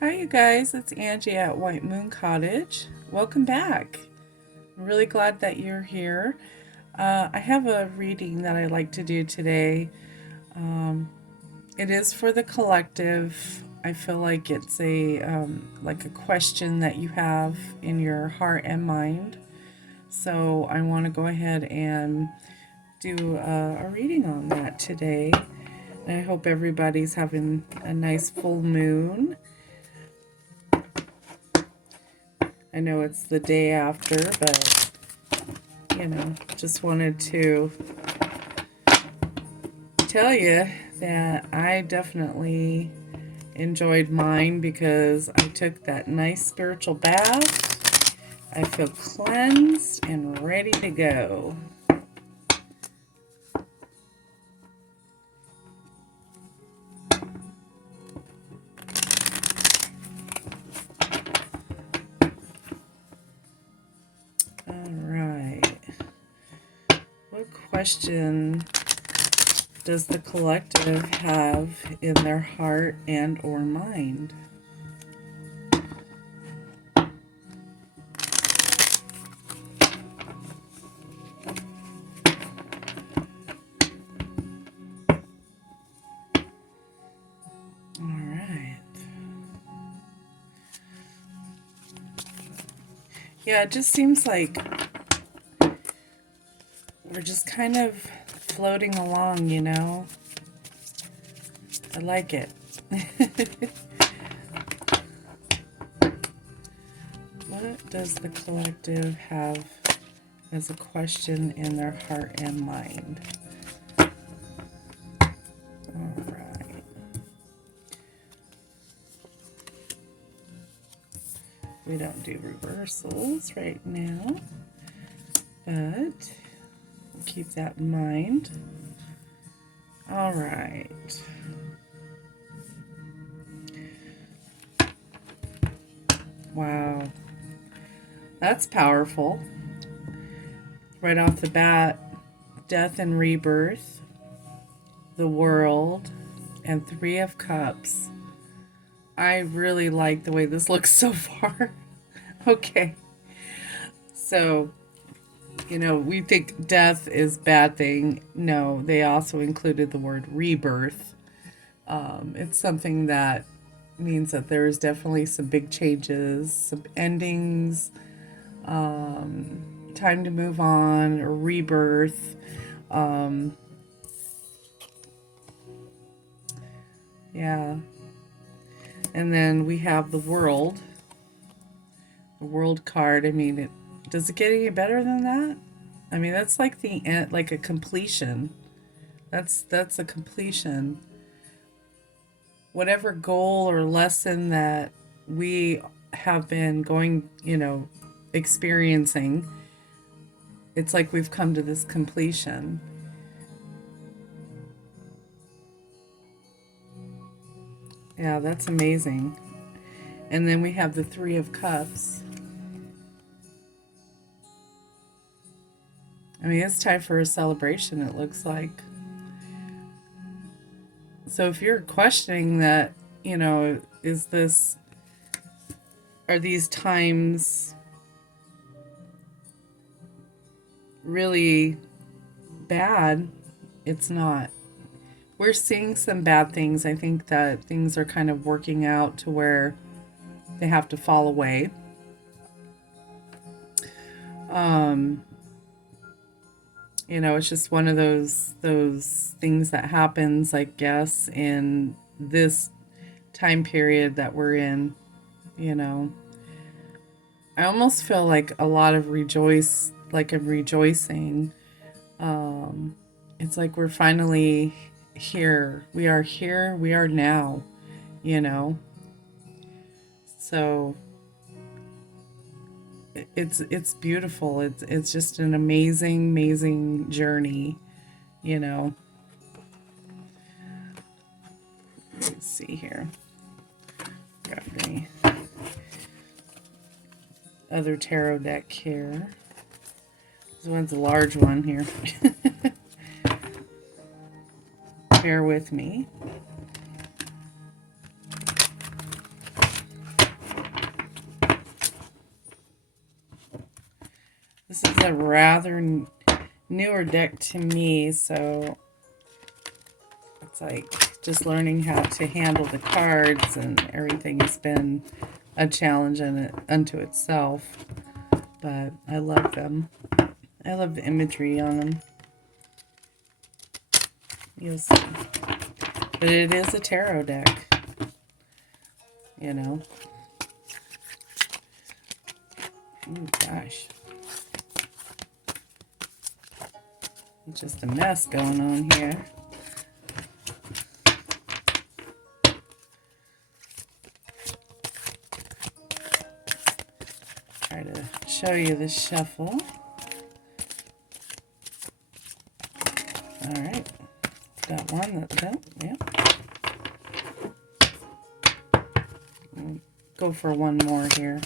Hi, you guys. It's Angie at White Moon Cottage. Welcome back. I'm really glad that you're here. I have a reading that I like to do today. Um, it is for the collective. I feel like it's a question that you have in your heart and mind. So I want to go ahead and do a reading on that today. And I hope everybody's having a nice full moon. I know it's the day after, but just wanted to tell you that I definitely enjoyed mine because I took that nice spiritual bath. I feel cleansed and ready to go. All right. What question does the collective have in their heart and or mind? All right. Yeah, it just seems like we're just kind of floating along, I like it. What does the collective have as a question in their heart and mind? All right. We don't do reversals right now, but we'll keep that in mind. All right. Wow. That's powerful. Right off the bat, death and rebirth, the world, and Three of Cups. I really like the way this looks so far. Okay. So, we think death is bad thing. No, they also included the word rebirth. It's something that means that there is definitely some big changes, some endings, time to move on, or rebirth. Yeah. And then we have the world card. I mean, does it get any better than that? I mean, that's like the end, like a completion. That's a completion. Whatever goal or lesson that we have been going, experiencing, it's like we've come to this completion. Yeah, that's amazing. And then we have the Three of Cups. I mean, it's time for a celebration, it looks like. So if you're questioning that, is this, are these times really bad? It's not. We're seeing some bad things. I think that things are kind of working out to where they have to fall away. Um, it's just one of those things that happens, I guess, in this time period that we're in, you know. I almost feel like a lot of like I'm rejoicing. Um, it's like we're finally here. We are here. We are now, you know. So it's beautiful. It's just an amazing journey, you know. Let's see here. Got the other tarot deck here. This one's a large one here. Bear with me. This is a rather newer deck to me, so it's like just learning how to handle the cards, and everything has been a challenge unto itself. But I love them. I love the imagery on them. You'll see. But it is a tarot deck, you know. Oh gosh. Just a mess going on here. Try to show you the shuffle. All right. Got one that's out. Yeah. Go for one more here.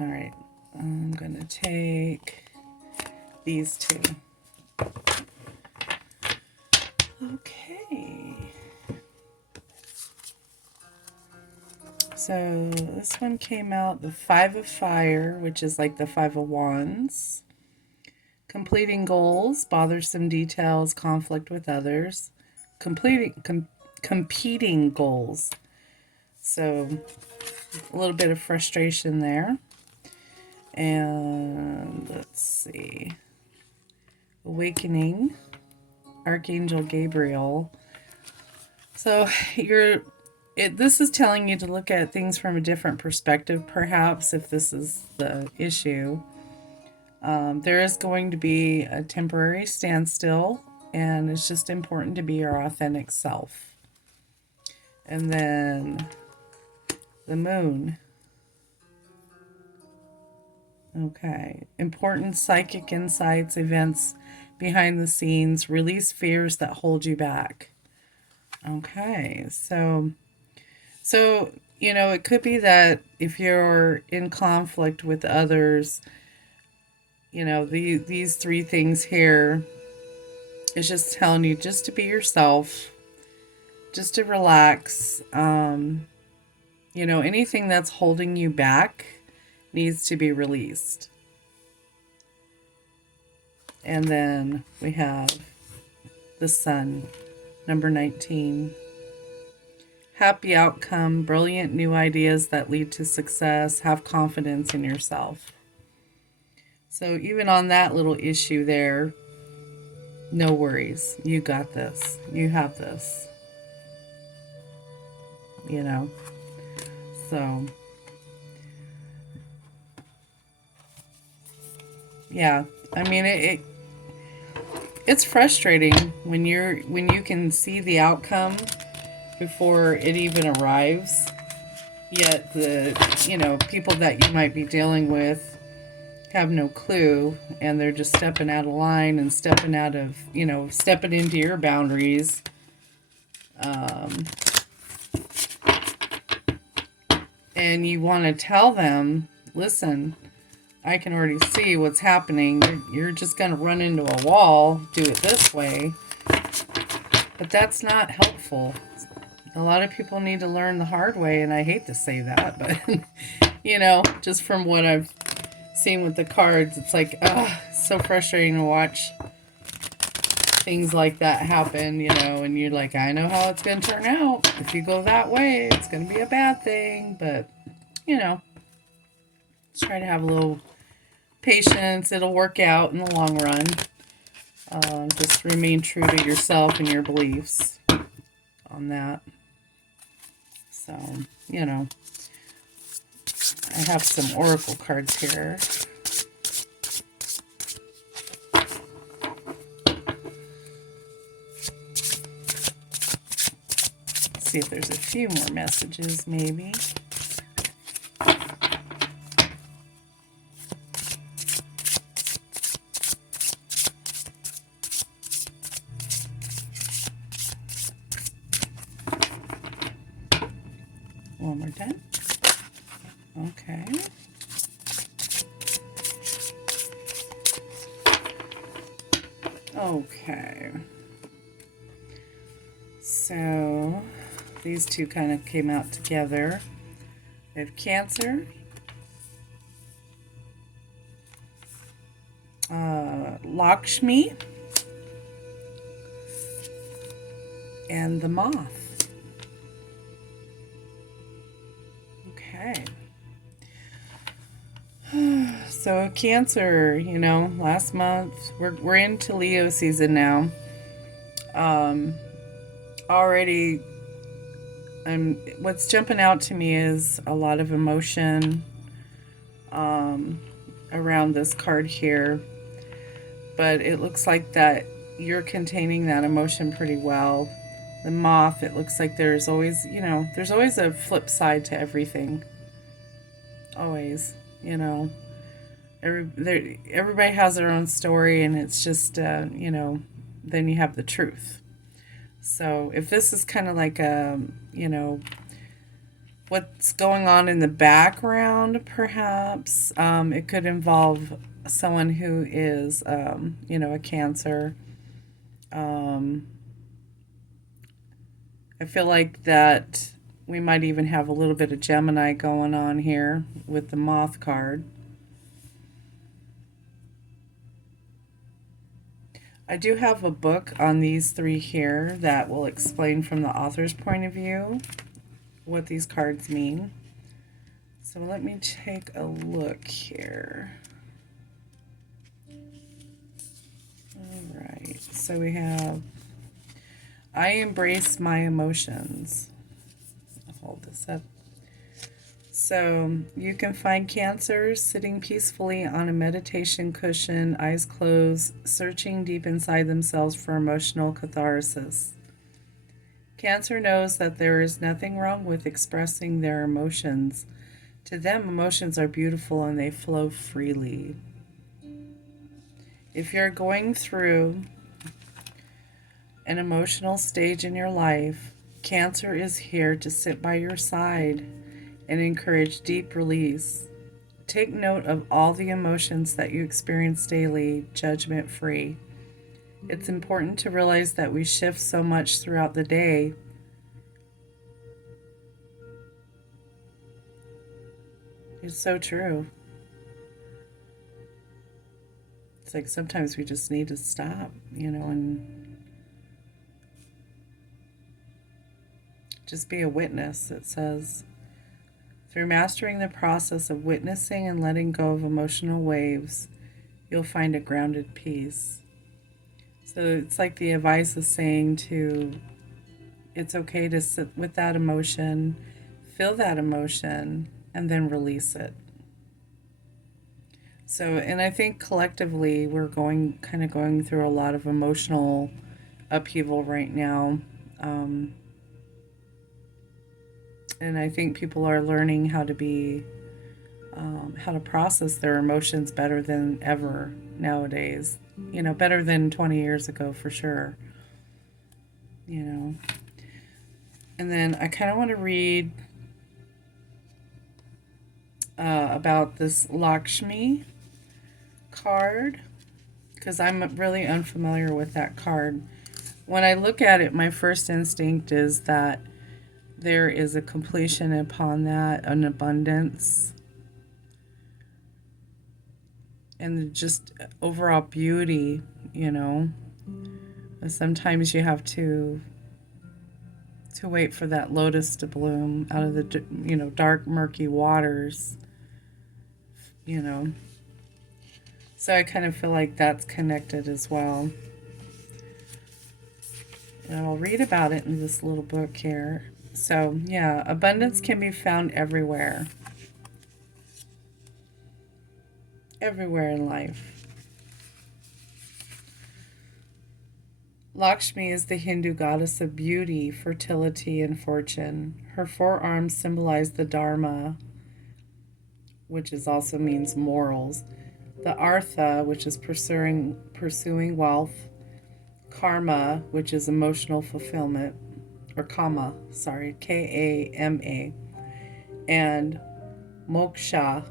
All right. I'm going to take these two. Okay. So this one came out the Five of Fire, which is like the Five of Wands. Completing goals, bothersome details, conflict with others. Competing goals. So a little bit of frustration there. And let's see. Awakening, Archangel Gabriel. So this is telling you to look at things from a different perspective, perhaps, if this is the issue. There is going to be a temporary standstill, and it's just important to be your authentic self. And then the Moon. Okay. Important psychic insights, events behind the scenes, release fears that hold you back. Okay. So, you know, it could be that if you're in conflict with others, you know, these three things here is just telling you just to be yourself, just to relax. You know, anything that's holding you back needs to be released. And then we have the Sun, number 19. Happy outcome, brilliant new ideas that lead to success, have confidence in yourself. So even on that little issue there, no worries. You got this. You have this. You know? So yeah, I mean it's frustrating when you can see the outcome before it even arrives, yet the, you know, people that you might be dealing with have no clue, and they're just stepping out of line and stepping out of, you know, stepping into your boundaries. And you want to tell them, listen, I can already see what's happening. You're just going to run into a wall, do it this way. But that's not helpful. A lot of people need to learn the hard way, and I hate to say that, but, you know, just from what I've seen with the cards, it's like, so frustrating to watch things like that happen, you know, and you're like, I know how it's going to turn out. If you go that way, it's going to be a bad thing, but, you know, let's try to have a little patience. It'll work out in the long run. Just remain true to yourself and your beliefs on that. So, you know, I have some oracle cards here. Let's see if there's a few more messages, maybe. One more time. Okay. Okay. So these two kind of came out together. We have Cancer, Lakshmi, and the Moth. Okay. So Cancer, last month, we're into Leo season now. Already, what's jumping out to me is a lot of emotion around this card here. But it looks like that you're containing that emotion pretty well. The Moth, it looks like there's always a flip side to everything. Always, everybody has their own story, and it's just, then you have the truth. So if this is kind of like what's going on in the background, perhaps, it could involve someone who is, a Cancer. I feel like that we might even have a little bit of Gemini going on here with the Moth card. I do have a book on these three here that will explain from the author's point of view what these cards mean. So let me take a look here. All right, so we have, I embrace my emotions. I'll hold this up. So you can find Cancer sitting peacefully on a meditation cushion, eyes closed, searching deep inside themselves for emotional catharsis. Cancer knows that there is nothing wrong with expressing their emotions. To them, emotions are beautiful and they flow freely. If you're going through an emotional stage in your life, Cancer is here to sit by your side and encourage deep release. Take note of all the emotions that you experience daily, judgment-free. It's important to realize that we shift so much throughout the day. It's so true. It's like sometimes we just need to stop, and just be a witness. It says, through mastering the process of witnessing and letting go of emotional waves, you'll find a grounded peace. So it's like the advice is saying it's okay to sit with that emotion, feel that emotion, and then release it. So, and I think collectively we're going through a lot of emotional upheaval right now. And I think people are learning how to process their emotions better than ever nowadays. Better than 20 years ago for sure. And then I kind of want to read about this Lakshmi card, because I'm really unfamiliar with that card. When I look at it, my first instinct is that there is a completion upon that, an abundance, and just overall beauty, Sometimes you have to wait for that lotus to bloom out of the, dark, murky waters, So I kind of feel like that's connected as well. And I'll read about it in this little book here. So, yeah, abundance can be found everywhere. Everywhere in life. Lakshmi is the Hindu goddess of beauty, fertility, and fortune. Her forearms symbolize the Dharma, which also means morals. The Artha, which is pursuing wealth. Karma, which is emotional fulfillment. Or Kama, K-A-M-A. And Moksha,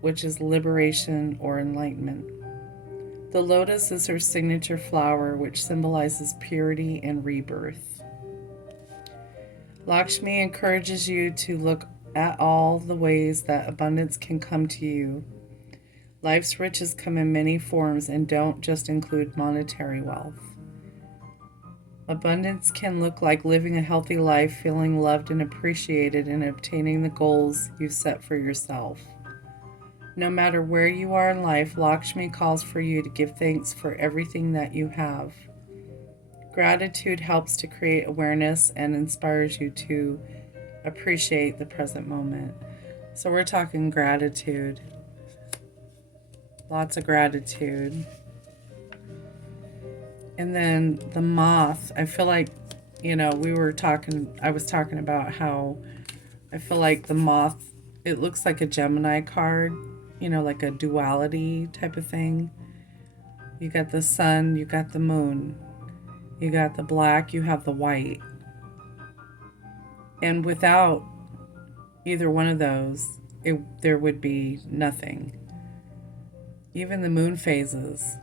which is liberation or enlightenment. The lotus is her signature flower, which symbolizes purity and rebirth. Lakshmi encourages you to look at all the ways that abundance can come to you. Life's riches come in many forms and don't just include monetary wealth. Abundance can look like living a healthy life, feeling loved and appreciated, and obtaining the goals you've set for yourself. No matter where you are in life, Lakshmi calls for you to give thanks for everything that you have. Gratitude helps to create awareness and inspires you to appreciate the present moment. So we're talking gratitude. Lots of gratitude. And then the moth, I feel like, I was talking about how I feel like the moth, it looks like a Gemini card, like a duality type of thing. You got the sun, you got the moon, you got the black, you have the white. And without either one of those, there would be nothing. Even the moon phases.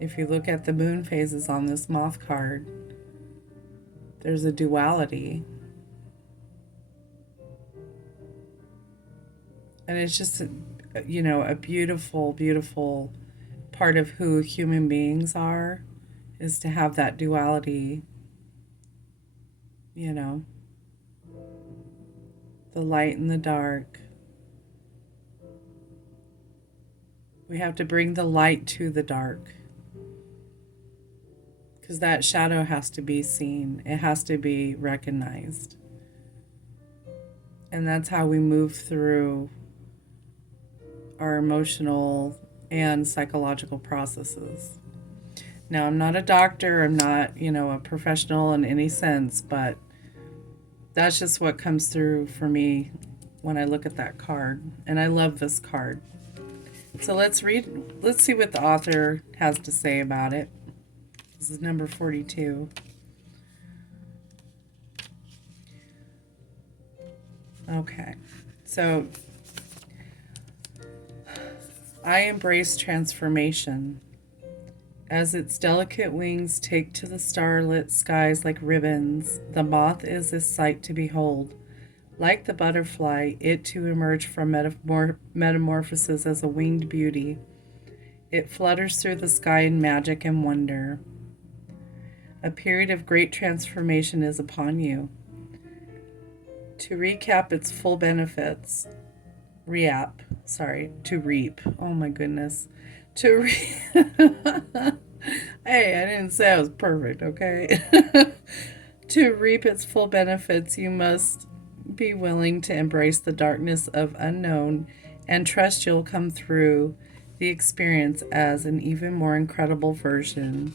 If you look at the moon phases on this moth card, there's a duality. And it's just, a beautiful, beautiful part of who human beings are, is to have that duality, the light and the dark. We have to bring the light to the dark, because that shadow has to be seen. It has to be recognized. And that's how we move through our emotional and psychological processes. Now, I'm not a doctor, I'm not, a professional in any sense, but that's just what comes through for me when I look at that card. And I love this card. So let's see what the author has to say about it. This is number 42. Okay, so I embrace transformation. As its delicate wings take to the starlit skies like ribbons, the moth is a sight to behold. Like the butterfly, it too emerged from metamorphosis as a winged beauty. It flutters through the sky in magic and wonder. A period of great transformation is upon you. To recap its full benefits, to reap. Oh my goodness. Hey, I didn't say I was perfect, okay? To reap its full benefits, you must be willing to embrace the darkness of unknown and trust you'll come through the experience as an even more incredible version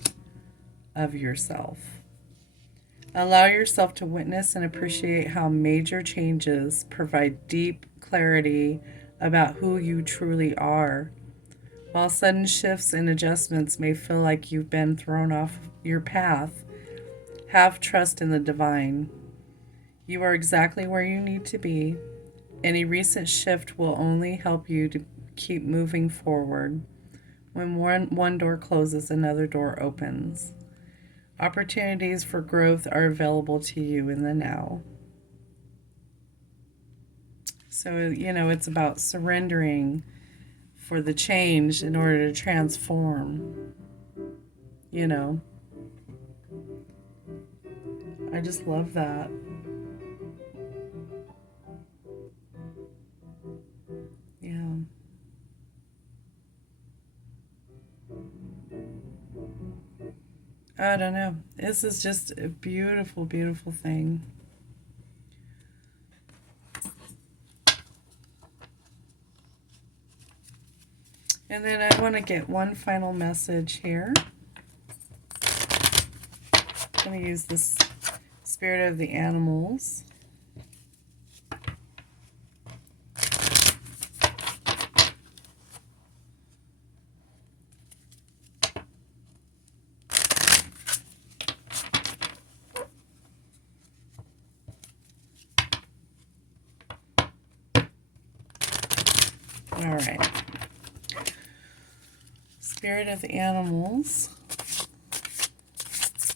of yourself. Allow yourself to witness and appreciate how major changes provide deep clarity about who you truly are. While sudden shifts and adjustments may feel like you've been thrown off your path, have trust in the divine. You are exactly where you need to be. Any recent shift will only help you to keep moving forward. When one door closes, another door opens. Opportunities for growth are available to you in the now. So, it's about surrendering for the change in order to transform. I just love that. Yeah. I don't know. This is just a beautiful, beautiful thing. And then I want to get one final message here. I'm going to use this Spirit of the Animals. All right. Spirit of the Animals.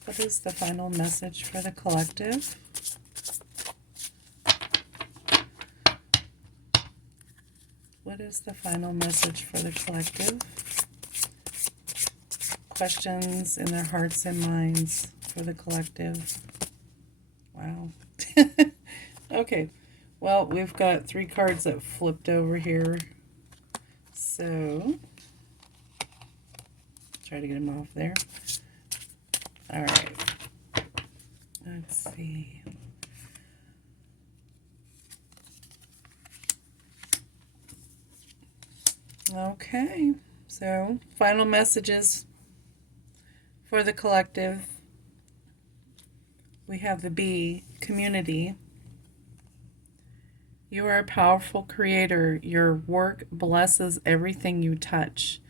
What is the final message for the collective? is the final message for the collective? Questions in their hearts and minds for the collective. Wow. Okay. Well, we've got 3 cards that flipped over here. So, try to get them off there. All right. Let's see. Okay. So, final messages for the collective. We have the B, community. You are a powerful creator. Your work blesses everything you touch.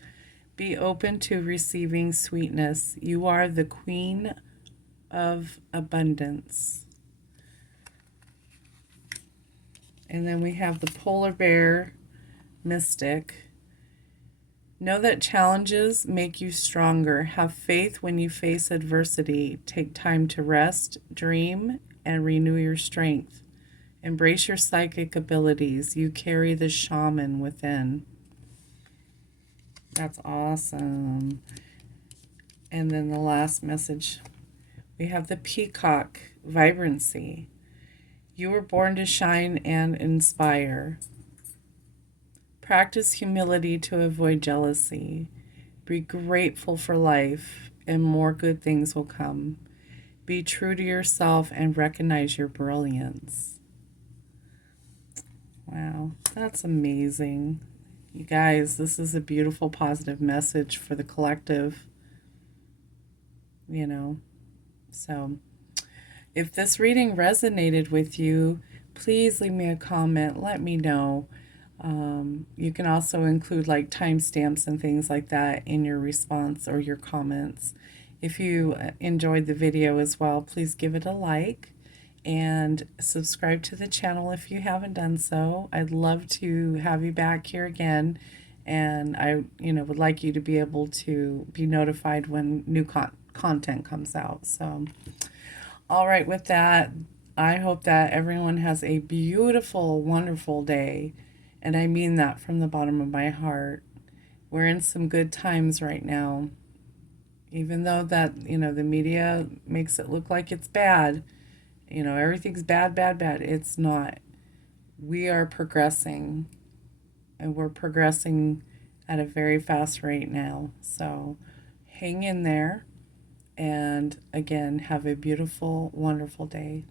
Be open to receiving sweetness. You are the queen of abundance. And then we have the polar bear, mystic. Know that challenges make you stronger. Have faith when you face adversity. Take time to rest, dream, and renew your strength. Embrace your psychic abilities. You carry the shaman within. That's awesome. And then the last message, we have the peacock, vibrancy. You were born to shine and inspire. Practice humility to avoid jealousy. Be grateful for life, and more good things will come. Be true to yourself and recognize your brilliance. Wow, that's amazing. You guys, this is a beautiful, positive message for the collective. You know, so if this reading resonated with you, please leave me a comment. Let me know. You can also include like timestamps and things like that in your response or your comments. If you enjoyed the video as well, please give it a like and subscribe to the channel if you haven't done so. I'd love to have you back here again, and I would like you to be able to be notified when new content comes out. So all right, with that, I hope that everyone has a beautiful, wonderful day. And I mean that from the bottom of my heart. We're in some good times right now. Even though that, the media makes it look like it's bad. Everything's bad, bad, bad. It's not. We are progressing. And we're progressing at a very fast rate now. So hang in there. And again, have a beautiful, wonderful day.